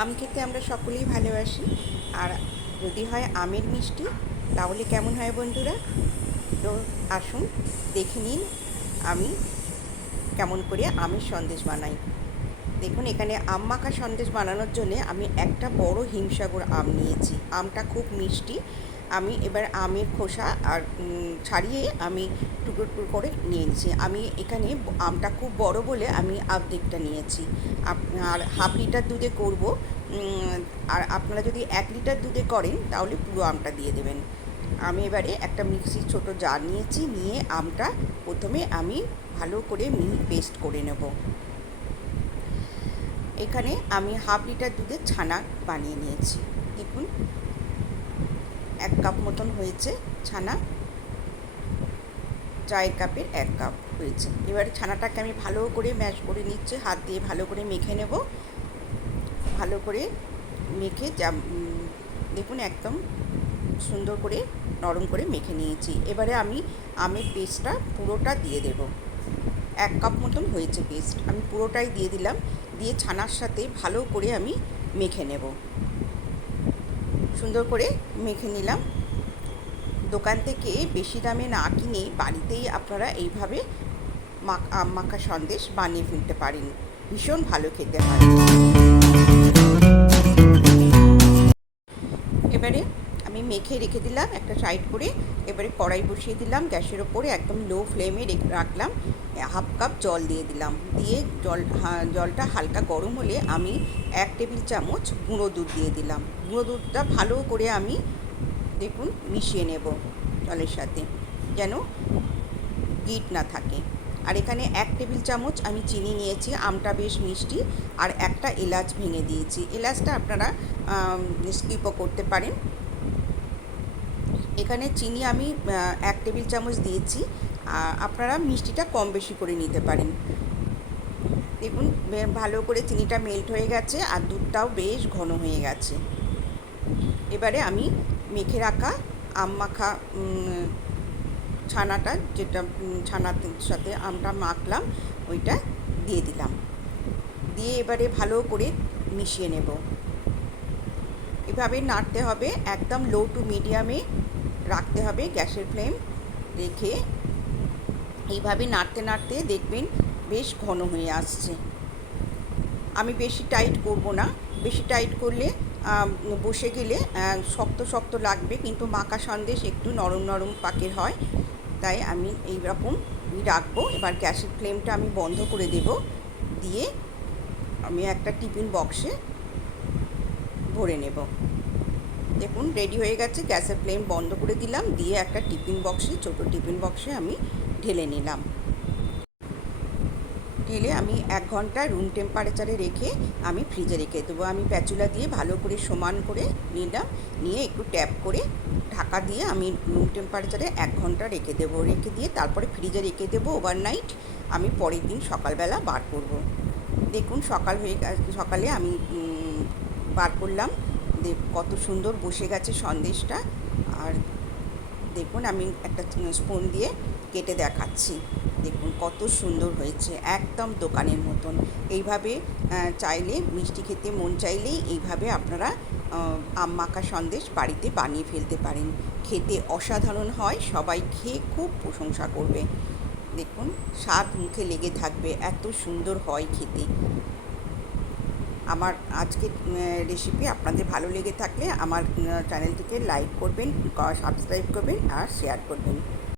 আম খেতে আমরা সকলেই ভালোবাসি। আর যদি হয় আমের মিষ্টি, তাহলে কেমন হয় বন্ধুরা? তো আসুন দেখে নিন আমি কেমন করে আমের সন্দেশ বানাই। দেখুন, এখানে আম মাখা সন্দেশ বানানোর জন্যে আমি একটা বড় হিমসাগর আম নিয়েছি। আমটা খুব মিষ্টি। আমি এবার আমের খোসা আর ছাড়িয়ে আমি টুকরো টুকরো করে নিয়েছি। আমি এখানে আমটা খুব বড় বলে আমি অর্ধেকটা নিয়েছি। আর হাফ লিটার দুধে করব। আর আপনারা যদি 1 লিটার দুধে করেন তাহলে পুরো আমটা দিয়ে দেবেন। আমি এবারে একটা মিক্সির ছোট জার নিয়েছি, নিয়ে আমটা প্রথমে আমি ভালো করে মিহি পেস্ট করে নেব। এখানে আমি হাফ লিটার দুধের ছানা বানিয়ে নিয়েছি। দেখুন, 1 কাপ মতন হয়েছে ছানা, চায়ের কাপের 1 কাপ হয়েছে। এবারে ছানাটাকে আমি ভালো করে ম্যাশ করে নিচ্ছি, হাত দিয়ে ভালো করে মেখে নেব। ভালো করে মেখে দেখুন একদম সুন্দর করে নরম করে মেখে নিয়েছি। এবারে আমি আমের পেস্টটা পুরোটা দিয়ে দেব। 1 কাপ মতন হয়েছে পেস্ট, আমি পুরোটাই দিয়ে দিলাম। দিয়ে ছানার সাথে ভালো করে আমি মেখে নেব। সুন্দর করে মেখে নিলাম। দোকান থেকে বেশি দামে না কিনে বাড়িতেই আপনারা এইভাবে আম মাখা সন্দেশ বানিয়ে ফেলতে পারেন। ভীষণ ভালো খেতে হয়। এবারে আমি মেখে রেখে দিলাম একটা সাইড করে। এবারে কড়াই বসিয়ে দিলাম গ্যাসের ওপরে, একদম লো ফ্লেমে রাখলাম। 1/2 কাপ জল দিয়ে দিলাম। দিয়ে জলটা হালকা গরম হলে আমি 1 টেবিল চামচ গুঁড়ো দুধ দিয়ে দিলাম। গুঁড়ো দুধটা ভালো করে আমি দেখুন মিশিয়ে নেব জলের সাথে, যেন গিট না থাকে। আর এখানে 1 টেবিল চামচ আমি চিনি নিয়েছি, আমটা বেশ মিষ্টি। আর একটা এলাচ ভেঙে দিয়েছি। এলাচটা আপনারা স্কিপও করতে পারেন। এখানে চিনি আমি 1 টেবিল চামচ দিয়েছি। আপনারা মিষ্টিটা কম বেশি করে নিতে পারেন। দেখুন ভালো করে চিনিটা মেল্ট হয়ে গেছে আর দুধটাও বেশ ঘন হয়ে গেছে। এবারে আমি মেখে রাখা আম মাখা ছানাটা, যেটা ছানার সাথে আমটা মাখলাম, ওইটা দিয়ে দিলাম। দিয়ে এবারে ভালো করে মিশিয়ে নেব। এভাবে নাড়তে হবে, একদম লো টু মিডিয়ামে রাখতে হবে গ্যাসের ফ্লেম রেখে। এইভাবে নাড়তে নাড়তে দেখবেন বেশ ঘন হয়ে আসছে। আমি বেশি টাইট করব না, বেশি টাইট করলে বসে গেলে শক্ত শক্ত লাগবে, কিন্তু মাখা সন্দেশ একটু নরম নরম পাকের হয়। তাই আমি এই রকম রাখবো। এবার গ্যাসের ফ্লেমটা আমি বন্ধ করে দেব। দিয়ে আমি একটা টিফিন বক্সে ভরে নেব। দেখুন রেডি হয়ে গেছে। গ্যাসের ফ্লেম বন্ধ করে দিলাম, দিয়ে একটা টিফিন বক্সে, ছোটো টিফিন বক্সে আমি ঢেলে নিলাম। ঢেলে আমি 1 ঘন্টা রুম টেম্পারেচারে রেখে আমি ফ্রিজে রেখে দেবো। আমি স্প্যাচুলা দিয়ে ভালো করে সমান করে নিলাম, নিয়ে একটু ট্যাপ করে ঢাকা দিয়ে আমি রুম টেম্পারেচারে 1 ঘন্টা রেখে দেবো। রেখে দিয়ে তারপরে ফ্রিজে রেখে দেবো ওভারনাইট। আমি পরের দিন সকালবেলা বার করব। দেখুন সকালে আমি বার করলাম। কত সুন্দর বসে গেছে সন্দেশটা। আর দেখুন আমি একটা স্পুন দিয়ে কেটে দেখাচ্ছি। দেখুন কত সুন্দর হয়েছে, একদম দোকানের মতন। এইভাবে চাইলে, মিষ্টি খেতে মন চাইলেই এইভাবে আপনারা আম মাখা সন্দেশ বাড়িতে বানিয়ে ফেলতে পারেন। খেতে অসাধারণ হয়, সবাই খেয়ে খুব প্রশংসা করবে। দেখুন স্বাদ মুখে লেগে থাকবে, এত সুন্দর হয় খেতে। আমার আজকের রেসিপি আপনাদের ভালো লেগে থাকলে আমার চ্যানেলটিকে লাইক করবেন, সাবস্ক্রাইব করবেন আর শেয়ার করবেন।